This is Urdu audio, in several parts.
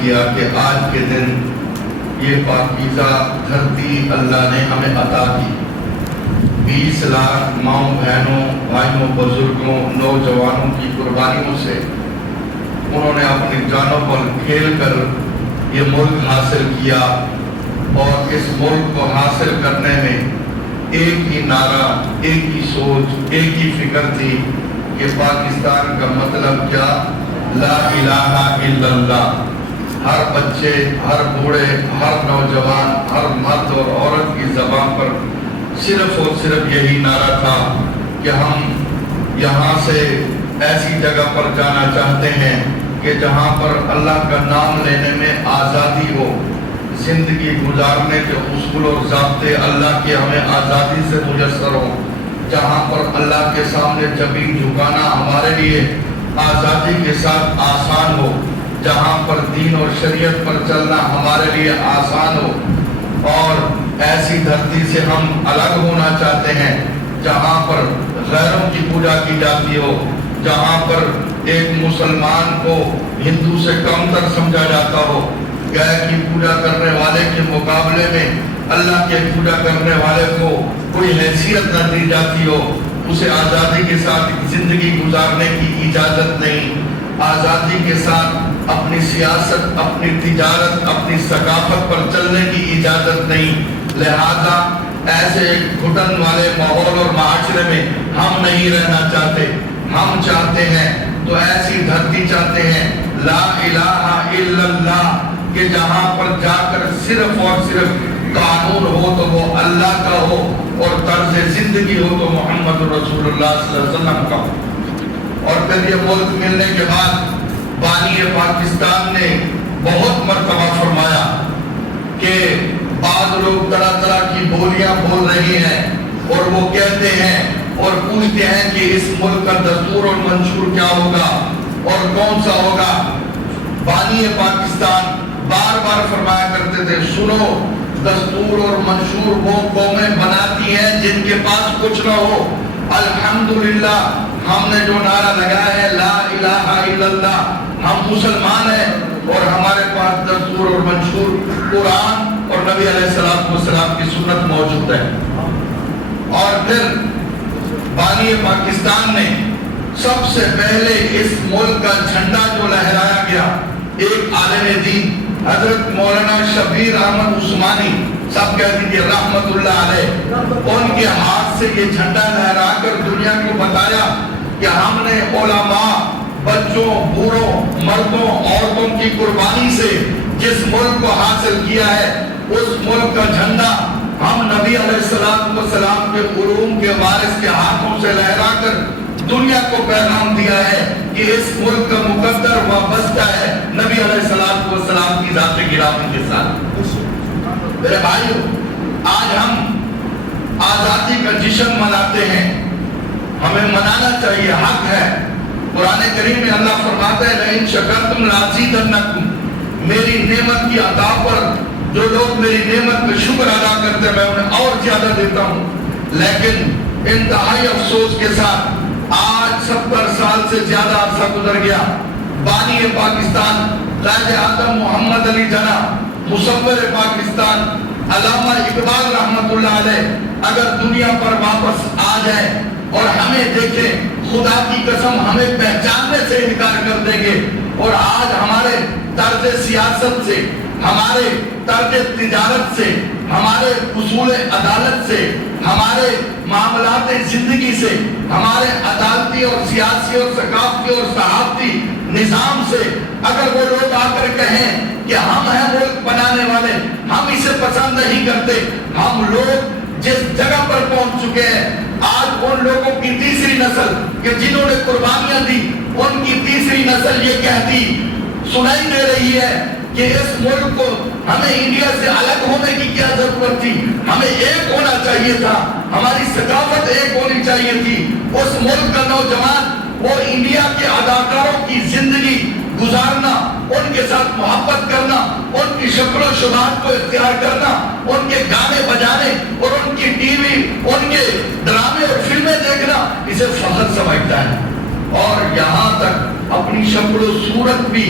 کیا کہ آج کے دن یہ پاکیزہ دھرتی اللہ نے ہمیں عطا کی. 20 لاکھ ماؤں بہنوں بھائیوں بزرگوں نوجوانوں کی قربانیوں سے انہوں نے اپنی جانوں پر کھیل کر یہ ملک حاصل کیا. اور اس ملک کو حاصل کرنے میں ایک ہی نعرہ، ایک ہی سوچ، ایک ہی فکر تھی کہ پاکستان کا مطلب کیا؟ لا الہ الا اللہ. ہر بچے، ہر بوڑھے، ہر نوجوان، ہر مرد اور عورت کی زبان پر صرف اور صرف یہی نعرہ تھا کہ ہم یہاں سے ایسی جگہ پر جانا چاہتے ہیں کہ جہاں پر اللہ کا نام لینے میں آزادی ہو، زندگی گزارنے کے اصول اور ضابطے اللہ کے ہمیں آزادی سے میسر ہو، جہاں پر اللہ کے سامنے جبین جھکانا ہمارے لیے آزادی کے ساتھ آسان ہو، جہاں پر دین اور شریعت پر چلنا ہمارے لیے آسان ہو. اور ایسی دھرتی سے ہم الگ ہونا چاہتے ہیں جہاں پر غیروں کی پوجا کی جاتی ہو، جہاں پر ایک مسلمان کو ہندو سے کم تر سمجھا جاتا ہو، گائے کی پوجا کرنے والے کے مقابلے میں اللہ کے پوجا کرنے والے کو کوئی حیثیت نہ دی جاتی ہو. اسے آزادی کے ساتھ زندگی گزارنے کی اجازت نہیں، آزادی کے ساتھ اپنی سیاست، اپنی تجارت، اپنی ثقافت پر چلنے کی اجازت نہیں. لہذا ایسے گھٹن والے ماحول اور معاشرے میں ہم نہیں رہنا چاہتے. ہم چاہتے ہیں تو ایسی دھرتی چاہتے ہیں لا الہ الا اللہ، کہ جہاں پر جا کر صرف اور صرف قانون ہو تو وہ اللہ کا ہو، اور طرز زندگی ہو تو محمد رسول اللہ صلی اللہ علیہ وسلم کا ہو. اور پھر یہ ملک ملنے کے بعد بانی پاکستان نے بہت مرتبہ فرمایا کہ بعض لوگ طرح طرح کی بولیاں بول رہی ہیں اور وہ کہتے ہیں اور پوچھتے ہیں کہ اس ملک کا دستور اور منشور کیا ہوگا اور کون سا ہوگا. بانی پاکستان بار بار فرمایا کرتے تھے، سنو، دستور اور منشور وہ قومیں بناتی ہیں جن کے پاس کچھ نہ ہو. الحمدللہ ہم نے جو نعرہ لگایا ہے لا الہ الا اللہ، ہم مسلمان ہیں اور ہمارے پاس دستور اور منشور قرآن اور نبی علیہ السلام کی سنت موجود ہے. اور پھر بانی پاکستان نے سب سے پہلے اس ملک کا جھنڈا جو لہرایا گیا، ایک عالم دین حضرت مولانا شبیر احمد عثمانی سب کہہ دیجیے رحمت اللہ علیہ، ان کے ہاتھ سے یہ جھنڈا لہرا کر دنیا کو بتایا کہ ہم نے علماء، بچوں، بوڑھوں، مردوں، عورتوں کی قربانی سے جس ملک کو حاصل کیا ہے، اس ملک کا جھنڈا ہم نبی علیہ السلام کے علوم کے وارث کے ہاتھوں سے لہرا کر دنیا کو پیغام دیا ہے کہ اس ملک کا مقدر وابستہ ہے نبی علیہ السلام کی ذات گرامی کے ساتھ. میرے بھائیو، آج ہم آزادی کا جشن مناتے ہیں، ہمیں منانا چاہیے، حق ہے. قرآن کریم میں اللہ فرماتا ہے لئن شکرتم لازیدنکم، میری نعمت کی عطا پر جو لوگ میری نعمت کا شکر ادا کرتے ہیں میں انہیں اور زیادہ دیتا ہوں. لیکن انتہائی افسوس کے ساتھ آج 70 سال سے زیادہ عرصہ گزر گیا، بانی پاکستان قائد اعظم محمد علی جناح مصور پاکستان علامہ اقبال رحمت اللہ علیہ اگر دنیا پر واپس آ جائے اور ہمیں دیکھیں، خدا کی قسم ہمیں پہچاننے سے انکار کر دیں گے. اور آج ہمارے طرز سیاست سے، ہمارے طرز تجارت سے، ہمارے اصول عدالت سے، ہمارے معاملات زندگی سے، ہمارے عدالتی اور سیاسی اور ثقافتی اور صحافتی نظام سے اگر وہ لوگ آ کر کہیں کہ ہم ہیں ملک بنانے والے، ہم اسے پسند نہیں کرتے. ہم لوگ جس جگہ پر پہنچ چکے ہیں، آج ان لوگوں کی تیسری نسل کہ جنہوں نے قربانیاں دی، ان کی تیسری نسل یہ کہتی سنائی دے رہی ہے کہ اس ملک کو ہمیں انڈیا سے الگ ہونے کی کیا ضرورت تھی، ہمیں ایک ہونا چاہیے تھا، ہماری ثقافت ایک ہونی چاہیے تھی. اس ملک کا نوجوان وہ انڈیا کے اداکاروں کی زندگی گزارنا، ان کے ساتھ محبت کرنا، ان کی شکل و شباہت کو اختیار کرنا، ان کے گانے بجانے اور ان کی ٹی وی، ان کے ڈرامے اور فلمیں دیکھنا، اسے فخر سمجھتا ہے. اور یہاں تک اپنی اپنی شکل و صورت بھی،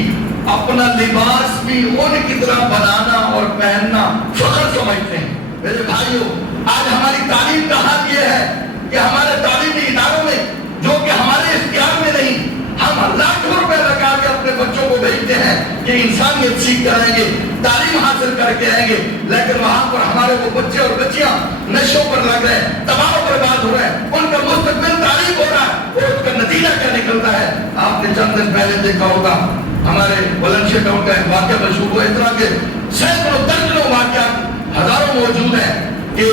اپنا لباس بھی ان کی طرح بنانا اور پہننا فخر سمجھتے ہیں۔ میرے بھائیوں، آج ہماری تعلیم کا حال یہ ہے کہ ہمارے تعلیمی اداروں میں، جو کہ ہمارے اختیار میں نہیں، ہم لاکھوں روپے لگا کے اپنے بچوں کو بھیجتے ہیں کہ انسانیت سیکھ کر آئیں گے، تعلیم حاصل کر کے آئیں گے، لیکن وہاں پر ہمارے وہ بچے اور بچیاں نشوں پر لگ رہے ہیں، تباہ و برباد ہو رہے ہیں، ان کا مستقبل تعلیم ہو رہا ہے، اور اس کا نتیجہ کیا نکلتا ہے؟ آپ نے چند دن پہلے دیکھا ہوگا ہمارے بلند شہر کا ایک واقعہ مشہور ہوا، اس طرح کے سینکڑوں درجنوں واقعات ہزاروں موجود ہیں کہ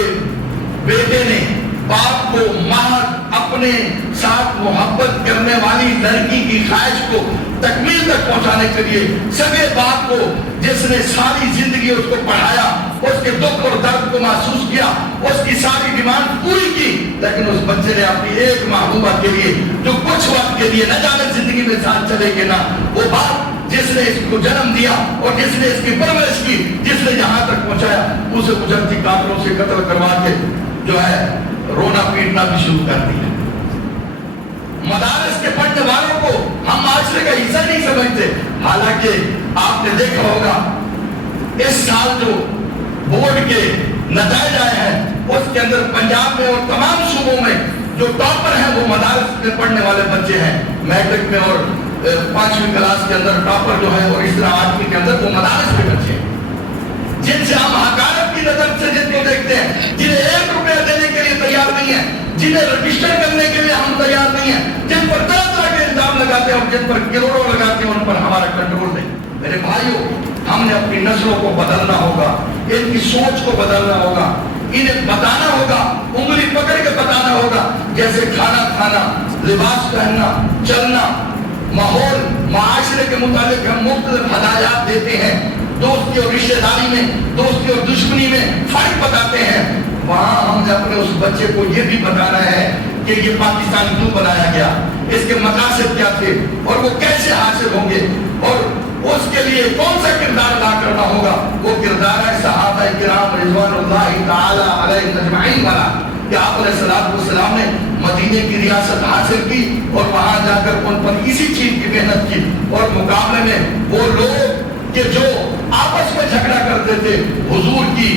بیٹے نے باپ کو محض اپنے ساتھ محبت کرنے والی لڑکی کی خواہش کو تکمیل تک پہنچانے کے لیے سگے باپ کو، جس نے ساری زندگی اس کو پڑھایا، اس کے دکھ اور درد کو محسوس کیا، اس کی ساری ڈیمانڈ پوری کی، لیکن اس بچے نے اپنی ایک محبوبہ کے لیے جو کچھ وقت کے لیے نہ جانے زندگی میں ساتھ چلے گی نا، وہ باپ جس نے اس کو جنم دیا اور جس نے اس کی پرورش کی، جس نے یہاں تک پہنچایا، اسے اجرتی قاتلوں سے قتل کروا کے جو ہے رونا پیٹنا بھی شروع کر دیا۔ مدارس کے پڑھنے والوں کو ہم معاشرے کا حصہ نہیں سمجھتے، حالانکہ آپ نے دیکھا ہوگا اس سال جو بورڈ کے نتائج آئے ہیں اس کے اندر پنجاب میں اور تمام صوبوں میں جو ٹاپر ہیں وہ مدارس میں پڑھنے والے بچے ہیں، میٹرک میں اور 5ویں کلاس کے اندر ٹاپر جو ہے، اور اس طرح 8ویں کے اندر وہ مدارس کے بچے ہیں، جن سے ہم حقارت کی نظر سے جن کو دیکھتے ہیں، جنہیں 1 روپیہ دینے کے لیے تیار نہیں ہے، جنہیں رجسٹر کرنے کے لیے ہم تیار نہیں ہیں، جن پر طرح طرح کے الزام لگاتے ہیں اور جن پر کروڑوں لگاتے ہیں، ان پر ہمارا کنٹرول نہیں۔ میرے بھائیوں، ہم نے اپنی نسلوں کو بدلنا ہوگا، ان کی سوچ کو بدلنا ہوگا، انہیں بتانا ہوگا، انگلی پکڑ کے بتانا ہوگا، جیسے کھانا کھانا، لباس پہننا، چلنا، ماحول، معاشرے کے مطابق ہم مختلف ہدایات دیتے ہیں، دوستی اور رشتہ داری میں، دوستی اور دشمنی میں فرق بتاتے ہیں، وہاں ہم نے اپنے اس بچے کو یہ بھی بتانا ہے کہ یہ پاکستان کیوں بنایا گیا، اس کے مقاصد کیا تھے اور وہ کیسے حاصل ہوں گے، اور اس کے لیے کون سا کردار ادا کرنا ہوگا۔ وہ کردار ہے صحابہ کرام رضوان اللہ تعالی علیہم اجمعین والا، کہ آپ علیہ السلام نے مدینے کی ریاست حاصل کی اور وہاں جا کر ان پر اسی چیز کی محنت کی، اور مقابلے میں وہ لوگ کہ جو آپس میں جھگڑا کرتے تھے، حضور کی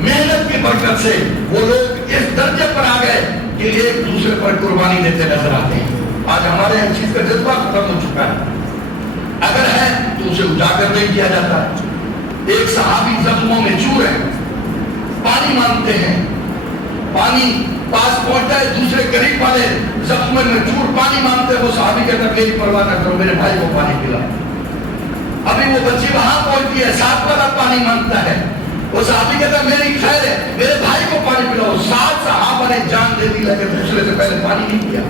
محنت کی برکت سے وہ لوگ اس درجے پر آ گئے کہ ایک دوسرے پر قربانی دیتے نظر آتے ہیں۔ آج ہمارے اس چیز کا جذبہ ختم ہو چکا ہے، اگر ہے تو اسے اجاگر نہیں کیا جاتا ہے۔ ایک صحابی زخموں میں چور ہے، پانی مانگتے ہیں، پانی پاس پہنچتا ہے، دوسرے قریب والے زخموں میں چور پانی مانگتے ہیں، وہ صحابی کہتا ہے میری پرواہ نہ کرو، میرے بھائی کو پانی پلا۔ ابھی وہ بچی وہاں پہنچتی ہے، ساتھ والا پانی مانگتا ہے، وہ صحابی کہتا ہے میری خیر ہے، میرے بھائی کو پانی پلاؤ۔ 7 صحابہ نے جان دے دی لیکن دوسرے سے پہلے پانی نہیں کیا۔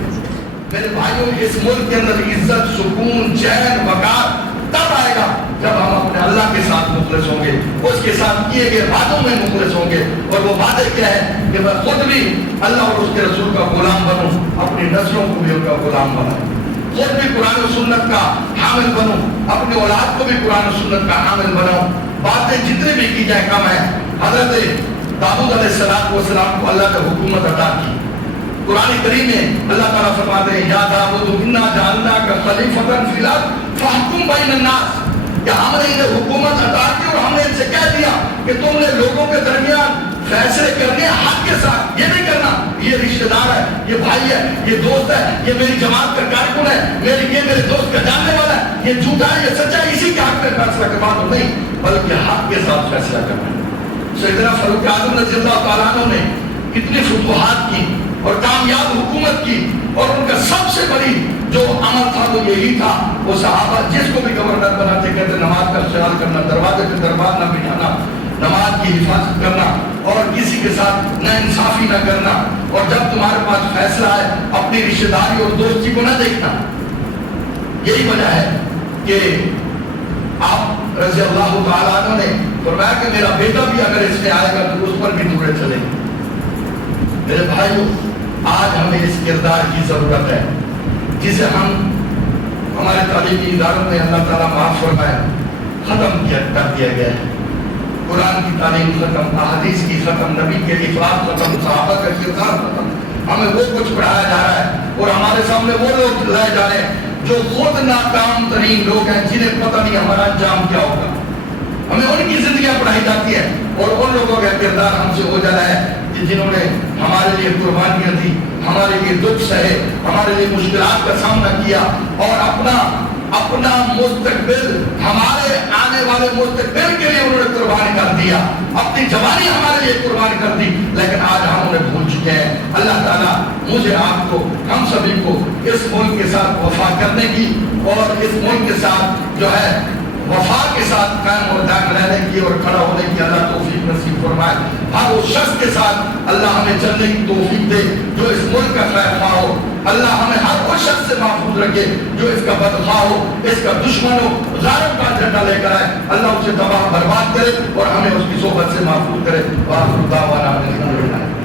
میرے بھائیوں، اس ملک کے اندر عزت، سکون، چین، وقار تب آئے گا جب ہم اپنے اللہ کے ساتھ مخلص ہوں گے، اس کے ساتھ کیے گئے وعدوں میں مخلص ہوں گے، اور وہ وعدے کیا ہے کہ میں خود بھی اللہ اور اس کے رسول کا غلام بنوں، اپنی نسلوں کو بھی ان کا غلام بناؤں، خود بھی قرآن و سنت کا حامل بنوں، اپنے اولاد کو بھی قرآن و سنت کا حامل بناؤں۔ باتیں جتنے بھی کی جائے کم ہے۔ حضرت داؤد علیہ السلام کو اللہ نے حکومت عطا کی، قرآن کریم میں اللہ تعالیٰ فرماتے ہیں یا داؤد انا جعلناک خلیفۃ فی الارض فاحکم بین الناس، کہ ہم نے انہیں حکومت عطا کی اور ہم نے ان سے کہہ دیا کہ تم نے لوگوں کے درمیان فیصلے کرنے حق کے ساتھ، یہ نہیں کرنا یہ رشتہ دار ہے، یہ بھائی ہے، یہ دوست ہے، یہ میری جماعت کا کارکن ہے، یہ میرے دوست کا جاننے والا ہے، یہ جھوٹا ہے، یہ سچا ہے، اسی کے حق میں فیصلہ کروا دو، نہیں بلکہ حق کے ساتھ فیصلہ کرنا ہے۔ سیدنا فاروق اعظم رضی اللہ تعالیٰ عنہ نے کتنی فتوحات کی اور کامیاب حکومت کی، اور ان کا سب سے بڑی جو عمل تھا وہ یہی تھا، وہ صحابہ جس کو بھی گورنر بناتے کہتے نماز کا خیال کرنا، دروازے پہ دربار نہ بٹھانا، نماز کی حفاظت کرنا اور کسی کے ساتھ نہ انصافی نہ کرنا، اور جب تمہارے پاس فیصلہ ہے اپنی رشتہ داری اور دوستی کو نہ دیکھنا۔ یہی وجہ ہے کہ آپ رضی اللہ تعالیٰ عنہ نے فرمایا کہ میرا بیٹا بھی اگر اس میں آئے گا تو اس پر بھی دوڑے چلیں گے۔ میرے بھائیوں، آج ہمیں اس کردار کی ضرورت ہے جسے ہم ہمارے تعلیمی اداروں میں اللہ تعالیٰ معاف فرمائے ختم کر دیا گیا ہے۔ قرآن کی تعلیم ختم، احادیث کی ختم، نبی کے اخلاق ختم، صحابہ کا کردار ختم، ہمیں وہ کچھ پڑھایا جا رہا ہے اور ہمارے سامنے وہ لوگ لائے جا رہے ہیں جو خود ناکام ترین لوگ ہیں، جنہیں پتہ نہیں ہمارا انجام کیا ہوگا، ہمیں ان کی زندگیاں پڑھائی جاتی ہے، اور ان لوگوں کا کردار ہم سے ہو جاتا ہے کہ جنہوں نے ہمارے لیے قربانیاں دی، ہمارے لیے دکھ سہے، ہمارے لیے مشکلات کا سامنا کیا، اور اپنا مستقبل، ہمارے آنے والے مستقبل کے لیے انہوں نے قربان کر دیا، اپنی جوانی ہمارے لیے قربان کر دی، لیکن آج ہم انہیں بھول چکے ہیں۔ اللہ تعالیٰ مجھے، آپ کو، ہم سبھی کو اس ملک کے ساتھ وفا کرنے کی، اور اس ملک کے ساتھ جو ہے وفا کے ساتھ قائم اور دائم رہنے کی اور کھڑا ہونے کی اللہ توفیق نصیب فرمائے۔ ہر اس شخص کے ساتھ اللہ ہمیں چلنے کی توفیق دے جو اس ملک کا خیر خواہ ہو۔ اللہ ہمیں ہر اس شخص سے محفوظ رکھے جو اس کا بدخواہ ہو، اس کا دشمن ہو، ظالم کا جھنڈا لے کر آئے، اللہ اسے تباہ برباد کرے اور ہمیں اس کی صحبت سے محفوظ کرے۔ وآخر دعوانا الحمد للہ۔